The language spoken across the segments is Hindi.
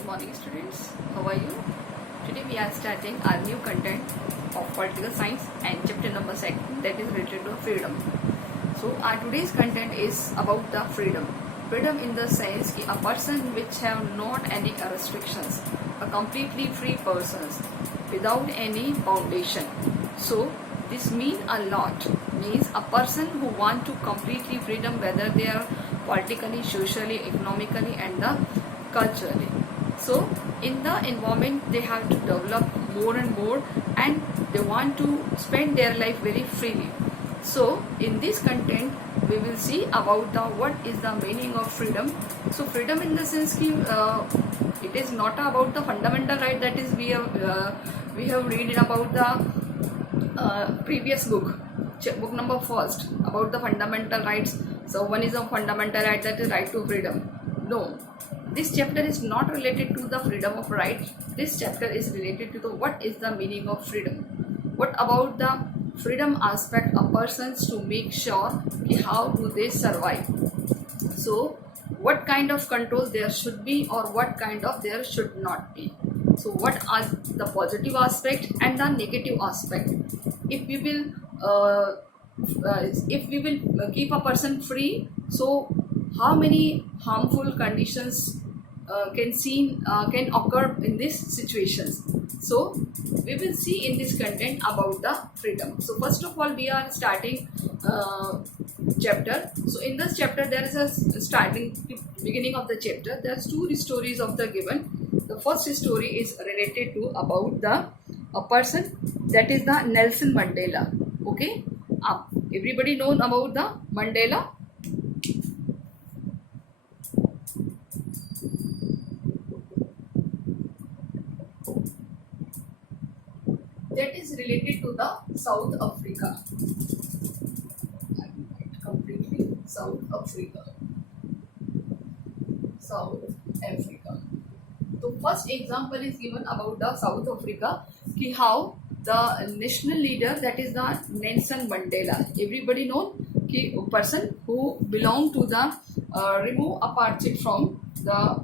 Good morning students, how are you? Today we are starting our new content of political science and chapter number 2 that is related to freedom. So our today's content is about the freedom. Freedom in the sense कि a person which have not any restrictions, a completely free persons without any foundation. So this means a lot, means a person who want to completely freedom whether they are politically, socially, economically and the culturally. So in the environment they have to develop more and more and they want to spend their life very freely. So in this content we will see about the what is the meaning of freedom. So freedom in the sense ki it is not about the fundamental right that is we have read about the previous book number first about the fundamental rights. So one is a fundamental right, that is right to freedom. No, this chapter is not related to the freedom of right. This chapter is related to the what is the meaning of freedom. What about the freedom aspect of persons to make sure ki how do they survive. So what kind of controls there should be or what kind of there should not be. So what are the positive aspect and the negative aspect. If we will keep a person free, so how many harmful conditions can occur in these situations. So we will see in this content about the freedom. So first of all we are starting chapter. So in this chapter there is a beginning of the chapter. There's two stories of the given. The first story is related to about a person, that is the Nelson Mandela. Okay, everybody knows about the Mandela. That is related to the South Africa. Completely South Africa. So first example is given about the South Africa, ki how the national leader, that is the Nelson Mandela. Everybody know ki a person who belong to the remove apartheid from the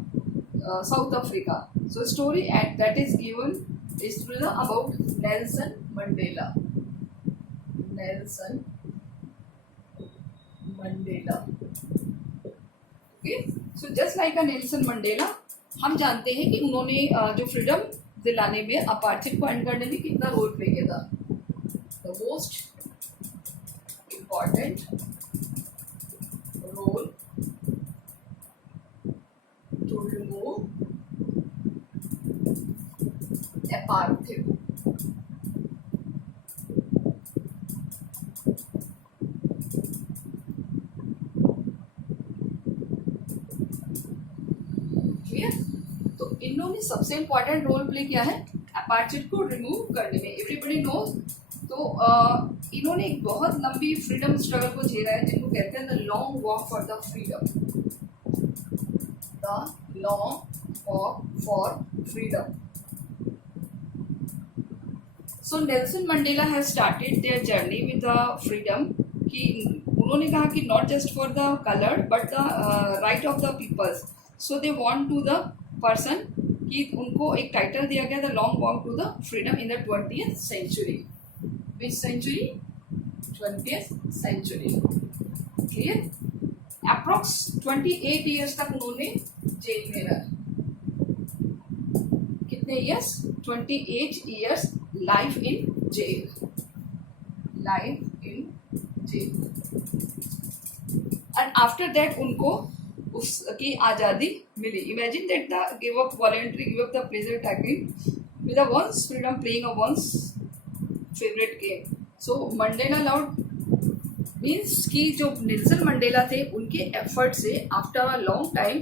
South Africa. So story that is given is about Nelson Mandela. Nelson Mandela. Okay, so just like a Nelson Mandela, हम जानते हैं कि उन्होंने जो फ्रीडम दिलाने में अपार्थिव को एंड करने में कितना रोल प्ले किया था. The most important role to remove apartheid. तो इन्होंने सबसे इम्पोर्टेंट रोल प्ले किया है अपार्थिव को रिमूव करने में. Everybody knows. तो इन्होंने एक बहुत लंबी फ्रीडम स्ट्रगल को झेला है जिनको कहते हैं the long walk for the freedom. The long walk for freedom. So Nelson Mandela has started their journey with the freedom. कि उन्होंने कहा कि not just for the colour but the right of the peoples. So they want to the person कि उनको एक टाइटल दिया गया the long walk to the freedom in the 20th century. Which century? 20th century. Clear. Approx 28 years तक उन्होंने जेल में रहा. कितने years? 28 years life in jail. Life in jail. And after that उनको उसकी आज़ादी मिली. Imagine that the give up voluntary give up the pleasure taking with one's freedom playing a one's favourite game. So Mandela lord means कि जो नेल्सन मंडेला थे उनके एफर्ट से after a long time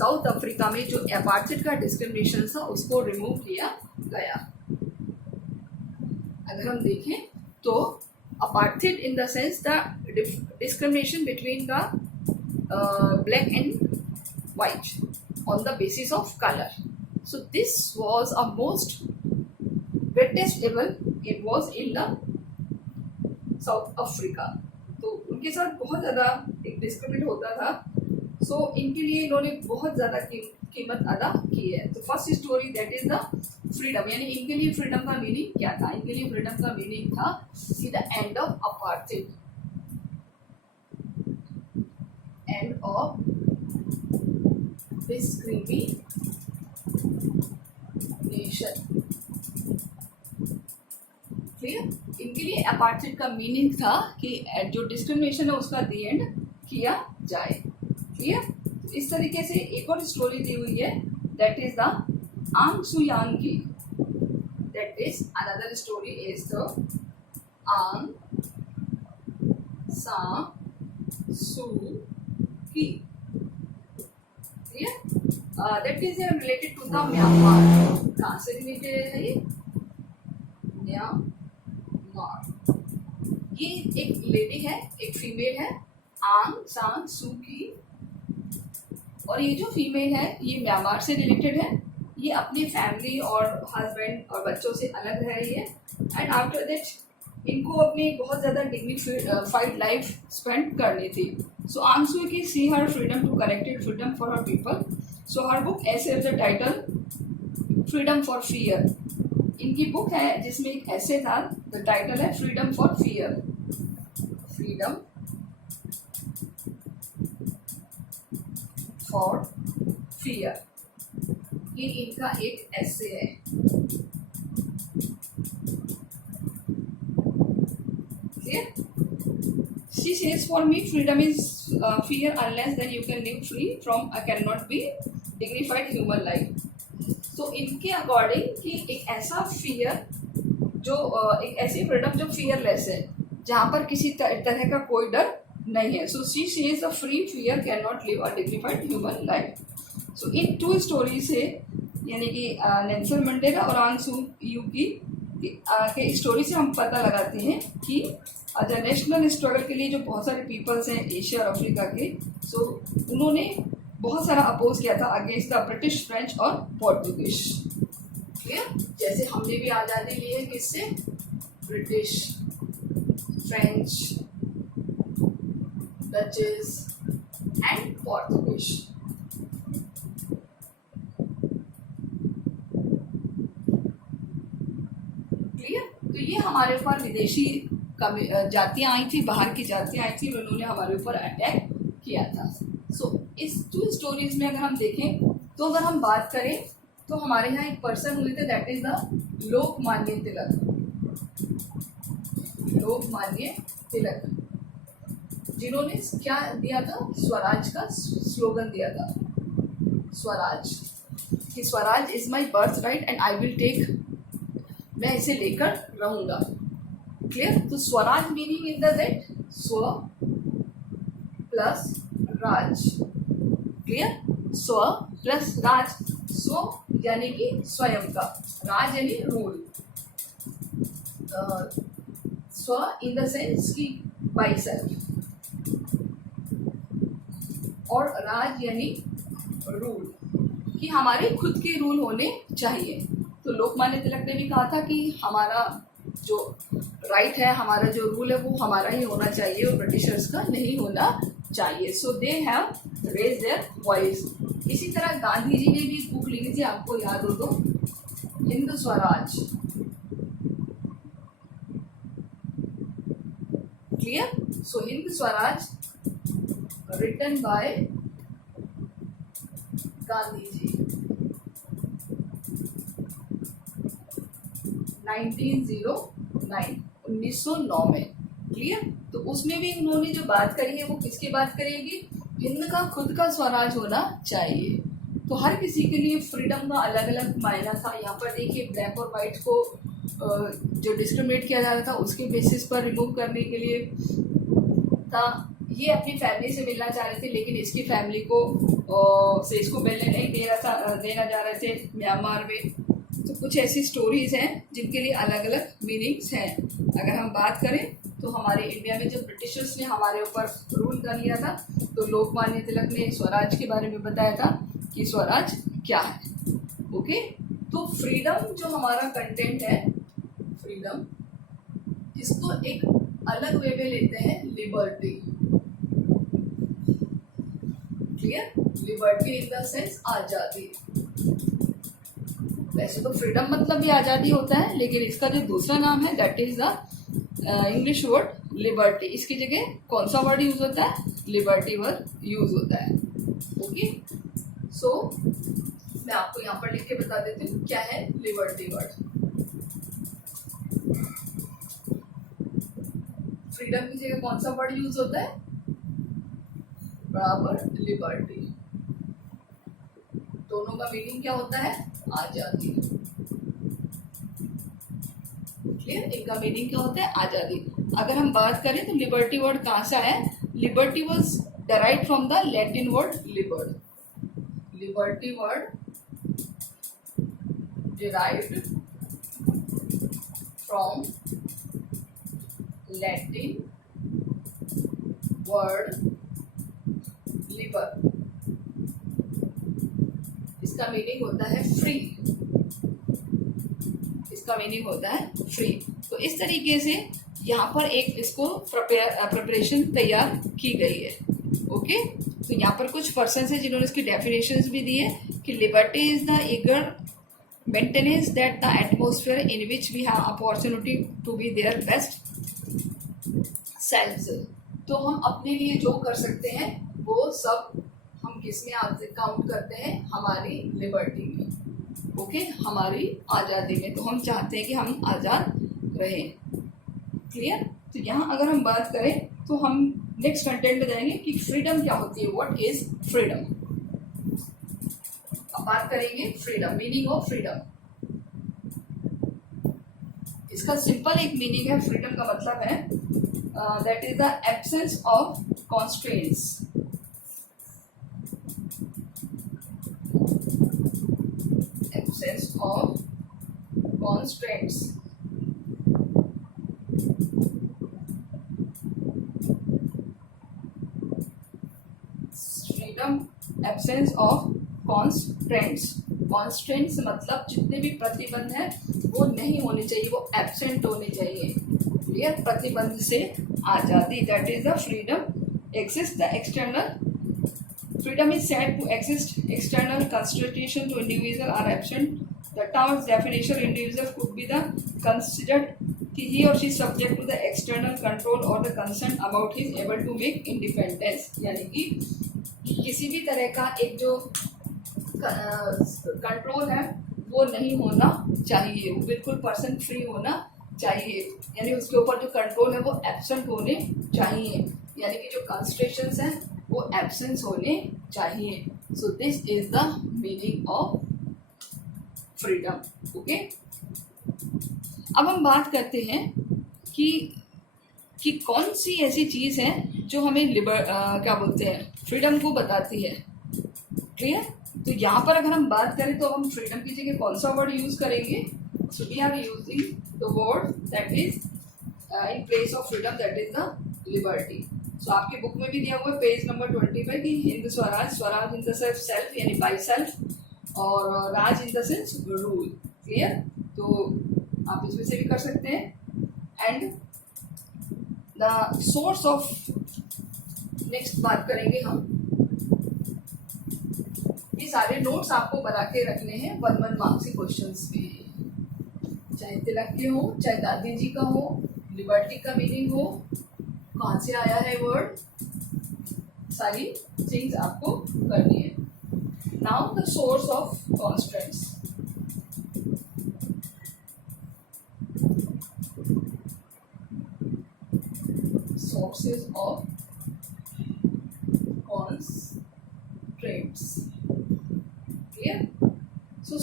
South Africa में जो अपार्थिव का डिस्क्रिमिनेशन था उसको रिमूव किया गया. अगर हम देखें तो apartheid in the sense the discrimination between the black and white on the basis of color. So this was a most greatest level it was in the South Africa. तो उनके साथ बहुत ज़्यादा एक डिस्क्रिमिनेट होता था. सो इनके लिए इन्होंने बहुत ज़्यादा कीमत अदा की है। तो first story that is the freedom, यानी इनके लिए फ्रीडम का मीनिंग क्या था? इनके लिए फ्रीडम का मीनिंग था कि the end of apartheid, end of discrimination. Clear? इनके लिए अपार्थाइड का मीनिंग था कि जो डिस्क्रिमिनेशन है उसका दी एंड किया जाए। क्लियर? इस तरीके से एक और स्टोरी दी हुई है that is the Aung Suyang की, that is another story is the Aung San Suu की। Clear? That is related to the Myanmar. कहाँ से रिलेटेड है ये? म्यांमार। ये एक लेडी है, एक फीमेल है, आंग सान सू की, और ये जो फीमेल है ये म्यांमार से रिलेटेड है। ये अपनी फैमिली और हस्बैंड और बच्चों से अलग रह रही है, एंड आफ्टर दैट इनको अपनी बहुत ज़्यादा डिग्निफाइड लाइफ स्पेंड करनी थी। सो Aung Suu Kyi see her freedom to corrected freedom for her people. So her book as the title freedom for fear. इनकी बुक है जिसमें एक ऐसे था, द टाइटल है freedom for fear, freedom for fear. ये इनका एक ऐसे है। She says for me freedom is fear unless then you can live free from cannot be dignified human life। तो इनके अकॉर्डिंग कि एक ऐसा फियर जो एक ऐसी फ्रीडम जो फियरलेस है, जहाँ पर किसी तरह का कोई डर नहीं है। So she says a free fear can not live a dignified human life. So in two story से यानी कि नेल्सन मंडेला और आंग सू यू की के स्टोरी से हम पता लगाते हैं कि द नेशनल स्ट्रगल के लिए जो बहुत सारे पीपल्स हैं एशिया और अफ्रीका के, सो उन्होंने बहुत सारा अपोज किया था अगेंस्ट द ब्रिटिश, फ्रेंच और पोर्टुगीज। क्लियर? जैसे हमने भी आज़ादी ली है किससे? British, French, duchess and Portuguese. Clear? तो ये हमारे ऊपर विदेशी जातियां आई थी, बाहर की जातियां आई थी, उन्होंने हमारे ऊपर अटैक किया था। सो इस टू स्टोरीज में अगर हम देखें तो अगर हम बात करें तो हमारे यहाँ एक पर्सन हुए थे दैट इज द लोकमान्य तिलक। लोकमान्य तिलक जिन्होंने क्या दिया था? स्वराज का स्लोगन दिया था, स्वराज, कि Swaraj is my birth right and I will take, मैं इसे लेकर रहूंगा। क्लियर? तो Swaraj meaning in the that स्व प्लस राज। क्लियर? स्व प्लस राज, स्व यानी कि स्वयं का, राज यानी रूल, स्व इन द सेंस की बाई सेल्फ, और राज यानी रूल, कि हमारे खुद के रूल होने चाहिए। तो लोकमान्य तिलक ने भी कहा था कि हमारा जो राइट है, हमारा जो रूल है वो हमारा ही होना चाहिए और ब्रिटिशर्स का नहीं होना चाहिए। So they have raise their voice. इसी तरह गांधी जी ने भी एक बुक लिखी थी, आपको याद हो तो, Hind Swaraj. Clear? So Hind Swaraj written by Gandhi ji 1909 में। क्लियर? तो उसमें भी उन्होंने जो बात करी है वो किसकी बात करेगी? हिंद का खुद का स्वराज होना चाहिए। तो हर किसी के लिए फ्रीडम का अलग अलग मायना था। यहाँ पर देखिए ब्लैक और वाइट को जो डिस्क्रिमिनेट किया जा रहा था उसके बेसिस पर रिमूव करने के लिए था। ये अपनी फैमिली से मिलना चाह रहे थे लेकिन इसकी फैमिली को से इसको मिलने नहीं देना जा रहे थे म्यांमार में। तो कुछ ऐसी स्टोरीज हैं जिनके लिए अलग अलग मीनिंग्स हैं। अगर हम बात करें तो हमारे इंडिया में जब ब्रिटिशर्स ने हमारे ऊपर रूल कर लिया था तो लोकमान्य तिलक ने स्वराज के बारे में बताया था कि स्वराज क्या है। ओके, तो फ्रीडम जो हमारा कंटेंट है, फ्रीडम, इसको एक अलग वे में लेते हैं liberty. Clear? Liberty in the sense आजादी। वैसे तो फ्रीडम मतलब भी आजादी होता है, लेकिन इसका जो दूसरा नाम है that is the English word liberty. इसकी जगह कौन सा वर्ड यूज होता है? लिबर्टी वर्ड यूज होता है। ओके, सो मैं आपको यहाँ पर लिख के बता देती हूँ क्या है लिबर्टी वर्ड। फ्रीडम की जगह कौन सा वर्ड यूज होता है? बराबर लिबर्टी। दोनों का मीनिंग क्या होता है? आजादी। क्लियर? इनका मीनिंग क्या होता है? आजादी। अगर हम बात करें तो लिबर्टी वर्ड कहाँ से आया है? Liberty was derived from the Latin word liber. Liberty word derived from Latin word liber. इसका मीनिंग होता है फ्री। इसका मीनिंग होता है फ्री। तो इस तरीके से यहाँ पर एक इसको प्रिपरेशन तैयार की गई है। ओके, तो यहाँ पर कुछ पर्सन है जिन्होंने इसकी डेफिनेशंस भी दी है कि liberty is the eager maintenance that the atmosphere in which we have opportunity to be their best selves. तो हम अपने लिए जो कर सकते हैं वो सब हम किस में काउंट करते हैं? हमारी लिबर्टी में। ओके, हमारी आज़ादी में। तो हम चाहते हैं कि हम आज़ाद रहें। क्लियर? तो यहाँ अगर हम बात करें तो हम नेक्स्ट कंटेंट में जाएंगे कि फ्रीडम क्या होती है। What is freedom? अब बात करेंगे फ्रीडम, मीनिंग ऑफ फ्रीडम। इसका सिंपल एक मीनिंग है। फ्रीडम का मतलब है that is the absence of constraints. Absence of constraints. Absence of constraints. Constraints मतलब जितने भी प्रतिबंध हैं वो नहीं होने चाहिए, वो एब्सेंट होने चाहिए। क्लियर? प्रतिबंध से आजादी, that is the freedom exist the external. Freedom is said to exist external constitution to individual are absent. The terms definition individual could be the considered कि he or she subject to the external control or the consent about his able to make independence। यानी कि किसी भी तरह का एक जो कंट्रोल है वो नहीं होना चाहिए, वो बिल्कुल पर्सन फ्री होना चाहिए। यानी उसके ऊपर जो कंट्रोल है वो एब्सेंट होने चाहिए, यानी कि जो कंस्ट्रेशंस हैं वो एब्सेंस होने चाहिए। So this is the meaning of freedom. Okay, अब हम बात करते हैं कि कौन सी ऐसी चीज है जो हमें क्या बोलते हैं फ्रीडम को बताती है। क्लियर? तो यहाँ पर अगर हम बात करें तो हम फ्रीडम की जगह कौन सा वर्ड यूज करेंगे? So we are using the word that is in place of freedom, that is the liberty. So आपके बुक में भी दिया हुआ है पेज नंबर 25 कि Hind Swaraj, Swaraj in the self यानी बाई सेल्फ, और raj in the sense rule. Clear? तो आप इसमें से भी कर सकते हैं। And the source of, next बात करेंगे हम, ये सारे नोट्स आपको बना के रखने हैं 1 मार्क्स के क्वेश्चंस में, चाहे तिलक के हो, चाहे दादी जी का हो, लिबर्टी का मीनिंग हो, कहाँ से आया है वर्ड, सारी थिंग्स आपको करनी है। Now the source of constraints. sources of constraints। Clear? So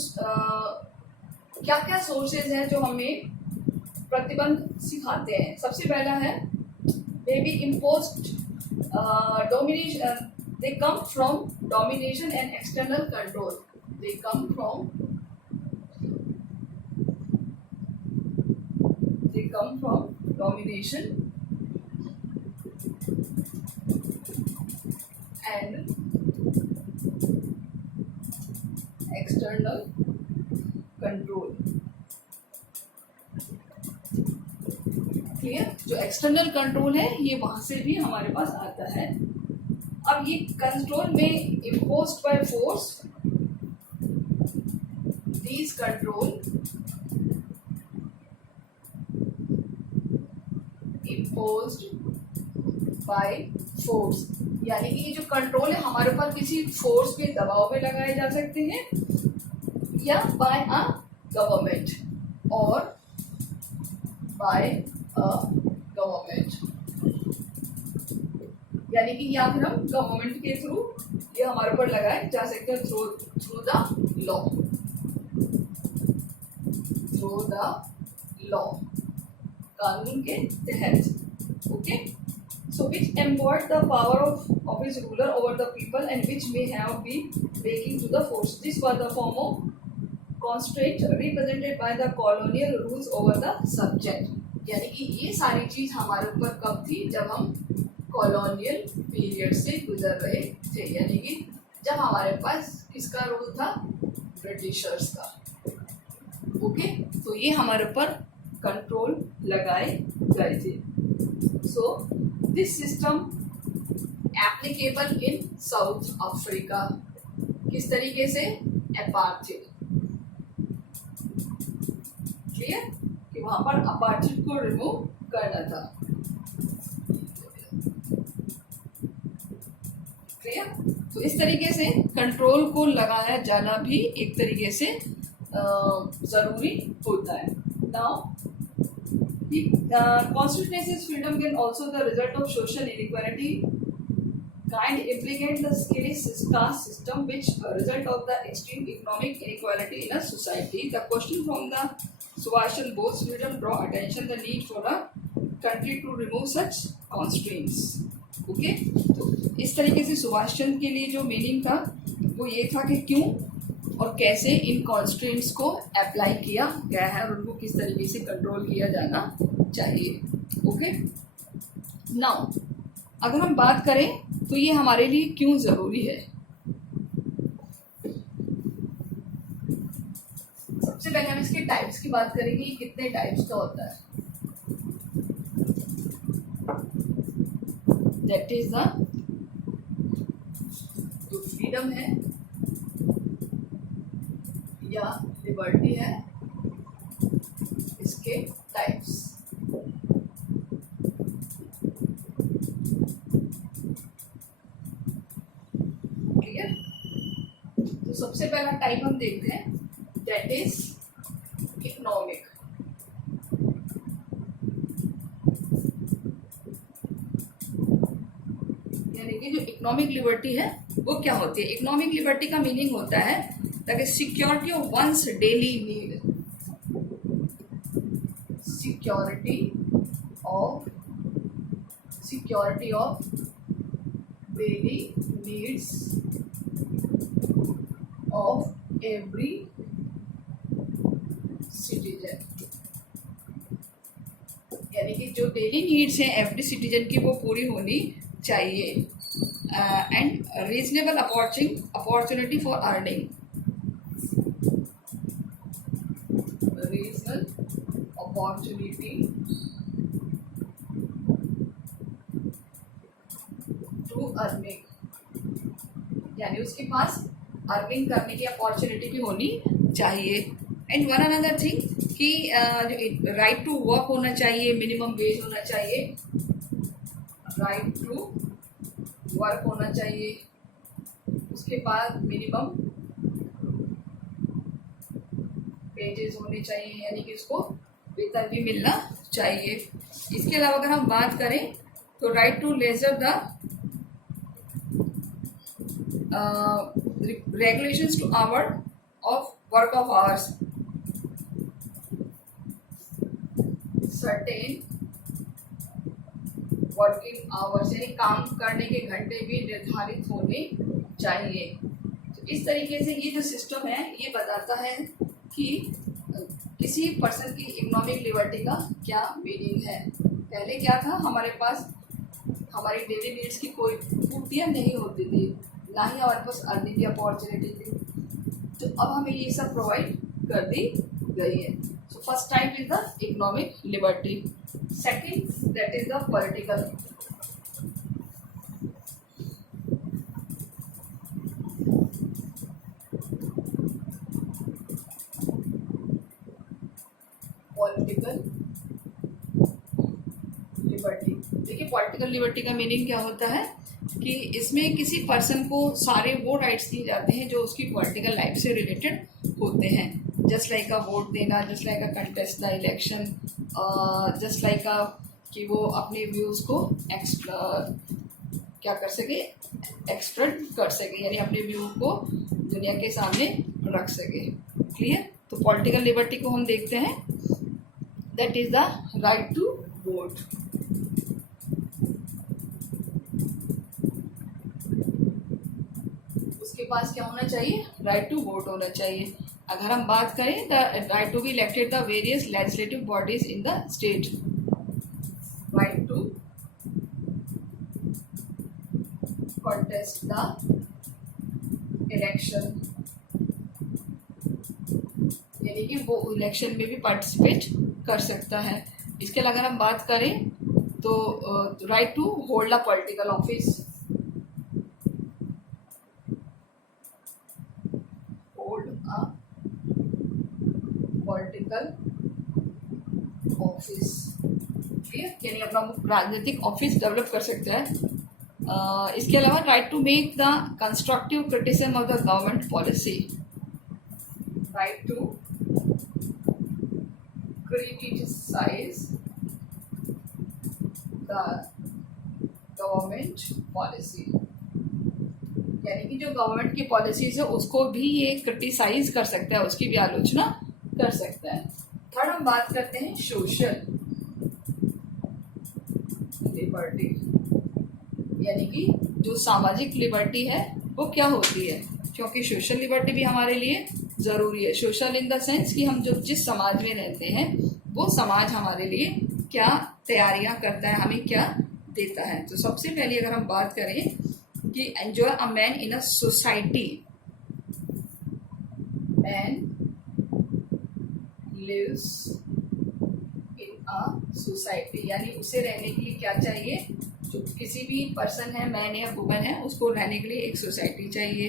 क्या क्या सोर्सेज हैं जो हमें प्रतिबंध सिखाते हैं? सबसे पहला है they be imposed domination, they come from domination and external control। they come from domination and external control। Clear? जो एक्सटर्नल कंट्रोल है ये वहां से भी हमारे पास आता है। अब ये कंट्रोल में imposed by force, these control imposed by force, यानी कि ये जो कंट्रोल है हमारे ऊपर किसी फोर्स पे दबाव में लगाए जा सकते हैं या बाय अ गवर्नमेंट और बाय अ गवर्नमेंट, यानी कि या फिर हम गवर्नमेंट के थ्रू ये हमारे ऊपर लगाए जा सकते हैं through the law, through the law, कानून के तहत। Okay, so which impart the power of his ruler over the people and which may have been breaking to the force. This was the form of constraint represented by the colonial rules over the subject. यानी कि ये सारी चीज हमारे ऊपर कब थी, जब हम कॉलोनियल पीरियड से गुजर रहे थे, यानी कि जब हमारे पास किसका रूल था, ब्रिटिशर्स का। ओके, तो ये हमारे ऊपर कंट्रोल लगाए गए थे। So this system applicable in south Africa, किस तरीके से, अपार्थाइड, क्लियर, कि वहां पर अपार्थाइड को रिमूव करना था, क्लियर। तो इस तरीके से कंट्रोल को लगाया जाना भी एक तरीके से जरूरी होता है। Now constitutional freedom can also the result of social inequality kind implicate the caste system which result of the extreme economic inequality in a society. The question from the Subhash Bose freedom draw attention the need for a country to remove such constraints. Okay, तो इस तरीके से सुभाष चंद्र के लिए जो मीनिंग था वो ये था कि क्यों और कैसे इन कॉन्स्ट्रेंट्स को अप्लाई किया गया है और उनको किस तरीके से कंट्रोल किया जाना चाहिए। ओके, नाउ अगर हम बात करें तो ये हमारे लिए क्यों ज़रूरी है। सबसे पहले हम इसके टाइप्स की बात करेंगे, कितने टाइप्स का होता है। दैट इज द जो फ्रीडम है या लिबर्टी है, इसके टाइप्स। क्लियर, तो सबसे पहला टाइप हम देखते हैं, दैट इज इकोनॉमिक। यानी कि जो इकोनॉमिक लिबर्टी है वो क्या होती है। इकोनॉमिक लिबर्टी का मीनिंग होता है ताकि security of one's daily need, security of daily needs of every citizen, यानी कि जो डेली नीड्स हैं एवरी सिटीजन की वो पूरी होनी चाहिए। And reasonable opportunity for earning, opportunity to earning, यानी उसके पास अर्निंग करने की अपॉर्चुनिटी भी होनी चाहिए। एंड वन अनदर थिंग कि जो राइट टू वर्क होना चाहिए, मिनिमम वेज होना चाहिए, राइट टू वर्क होना चाहिए, उसके बाद मिनिमम पेजेस होने चाहिए, यानी कि उसको वेतन भी मिलना चाहिए। इसके अलावा अगर हम बात करें तो right to leisure the regulations to hour of work of hours, certain working hours, यानी काम करने के घंटे भी निर्धारित होने चाहिए। तो इस तरीके से ये जो सिस्टम है ये बताता है कि किसी पर्सन की इकोनॉमिक लिबर्टी का क्या मीनिंग है। पहले क्या था, हमारे पास हमारी डेली नीड्स की कोई पूर्तियाँ नहीं होती थी, ना ही हमारे पास अर्निंग की अपॉर्चुनिटी थी, तो अब हमें ये सब प्रोवाइड कर दी गई है। So first type is the economic liberty. Second, that is the political. Political liberty. देखिए पॉलिटिकल लिबर्टी का मीनिंग क्या होता है कि इसमें किसी पर्सन को सारे वो राइट्स दिए जाते हैं जो उसकी पॉलिटिकल लाइफ से रिलेटेड होते हैं, जस्ट लाइक अ वोट देना, just like a contest the election, just like अ कि वो अपने व्यूज़ को क्या कर सके, एक्सप्रेस कर सके, यानी अपने व्यू को दुनिया के सामने रख सके। क्लियर? तो पॉलिटिकल लिबर्टी को हम देखते हैं, that is the right to vote. उसके पास क्या होना चाहिए? राइट टू वोट होना चाहिए। अगर हम बात करें the right to be elected the various legislative bodies in the state, right to contest the election, यानी कि वो इलेक्शन में भी पार्टिसिपेट कर सकता है। इसके अलावा अगर हम बात करें तो right to hold a political office, hold a political office, यानी अपना राजनीतिक ऑफिस डेवलप कर सकता है। इसके अलावा right to make the constructive criticism of the government policy, right to criticise the government policy, यानी कि जो गवर्नमेंट की पॉलिसीज है उसको भी ये क्रिटिसाइज कर सकता है, उसकी भी आलोचना कर सकता है। थर्ड हम बात करते हैं सोशल लिबर्टी, यानी कि जो सामाजिक लिबर्टी है वो क्या होती है, क्योंकि सोशल लिबर्टी भी हमारे लिए ज़रूरी है। सोशल इन द सेंस कि हम जो जिस समाज में रहते हैं वो समाज हमारे लिए क्या तैयारियां करता है, हमें क्या देता है। तो सबसे पहले अगर हम बात करें कि enjoy a man in a society, man lives in a society, यानी उसे रहने के लिए क्या चाहिए, जो किसी भी पर्सन है, मैन या वुमन है, उसको रहने के लिए एक सोसाइटी चाहिए।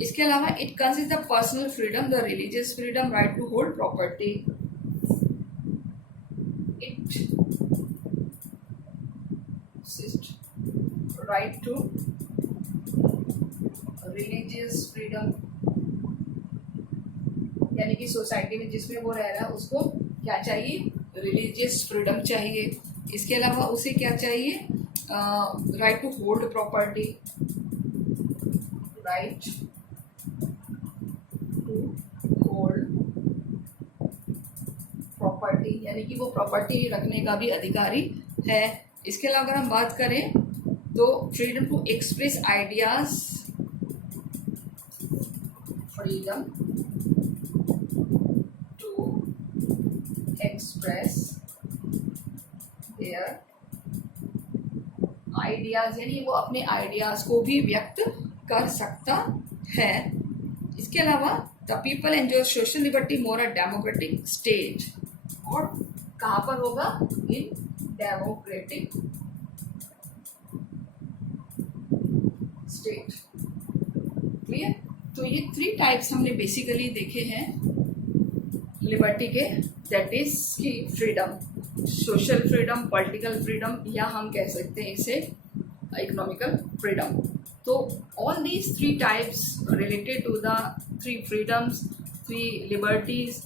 इसके अलावा it consist the personal freedom, the religious freedom, right to hold property, it right to religious freedom, यानी कि सोसाइटी में जिसमें वो रह रहा है उसको क्या चाहिए, रिलीजियस फ्रीडम चाहिए। इसके अलावा उसे क्या चाहिए, right to hold property, right to hold property, यानी कि वो प्रॉपर्टी रखने का भी अधिकारी है। इसके अलावा अगर हम बात करें तो freedom to express ideas, freedom to express their ideas, यानी वो अपने आइडियाज को भी व्यक्त कर सकता है। इसके अलावा the people enjoy social liberty more a democratic state, और कहाँ पर होगा, इन डेमोक्रेटिक स्टेट। क्लियर? तो ये 3 टाइप्स हमने बेसिकली देखे हैं लिबर्टी के, दैट इज की freedom, social freedom, political freedom, या हम कह सकते हैं इसे इकोनॉमिकल फ्रीडम। तो all these 3 types related to the 3 freedoms, 3 liberties,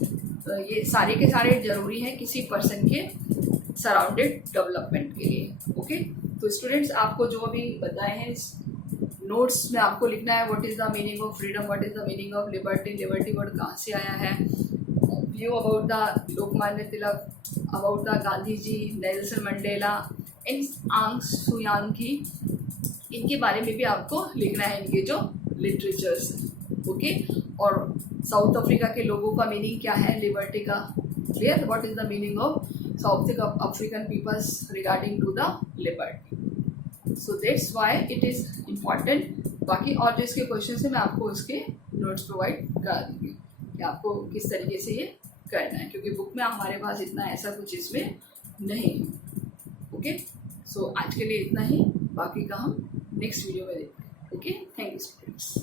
ये सारे के सारे जरूरी हैं किसी पर्सन के सराउंडेड डेवलपमेंट के लिए। ओके, तो स्टूडेंट्स आपको जो अभी बताए हैं इस नोट्स में आपको लिखना है what is the meaning of freedom, what is the meaning of liberty, liberty word कहाँ से आया है, view about the Lokmanya Tilak, about the Gandhi ji, Nelson Mandela, in Aung Suyang की, इनके बारे में भी आपको लिखना है, इनके जो लिटरेचर्स हैं। ओके, और साउथ अफ्रीका के लोगों का मीनिंग क्या है लिबर्टी का, clear, what is the meaning of South African peoples regarding to the liberty. So that's why it is important. बाकी और जो इसके क्वेश्चन है मैं आपको इसके नोट्स प्रोवाइड करा दूंगी कि आपको किस तरीके से ये करना है, क्योंकि बुक में हमारे पास इतना ऐसा कुछ इसमें नहीं है। ओके, सो आज के लिए इतना ही, बाकी का हम नेक्स्ट वीडियो में देखते हैं। Okay, thank you students.